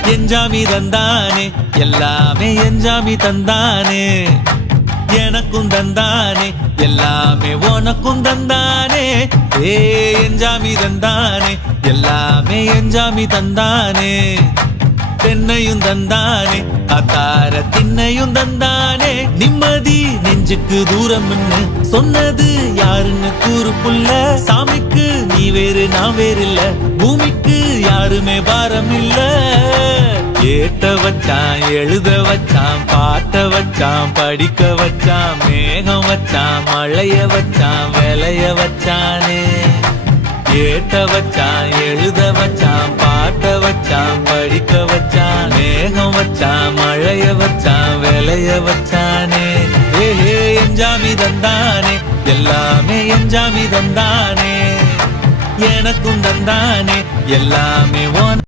எஞ்சாமி தந்தானே எல்லாமே எஞ்சாமி தந்தானே எனக்கும் தந்தானே எல்லாமே உனக்கும் தந்தானே ஏ எஞ்சாமி தந்தானே எல்லாமே எஞ்சாமி தந்தானே தென்னையும் தந்தானே காத்தார திண்ணையும் தந்தானே நிம்மதி நெஞ்சுக்கு தூரம்னு சொன்னது யாருன்னு கூறு புள்ள சாமிக்கு நீ வேறு நான் வேறு இல்ல பூமிக்கு யாருமே பாரம் இல்ல ஏத்த வச்சான் எழுத வச்சான் பாட்ட வச்சான் படிக்க வச்சான் மேகம் வச்சான் மழைய வச்சான் விளைய வச்சானே ஏத்த வச்சான் எழுத வச்சான் பாட்ட வச்சான் படிக்க வச்சான் மேகம் வச்சான் மழைய வச்சான் விளைய வச்சானே ஏஹே எஞ்சாமி தந்தானே எல்லாமே எஞ்சாமி தந்தானே எனக்கும் தந்தானே எல்லாமே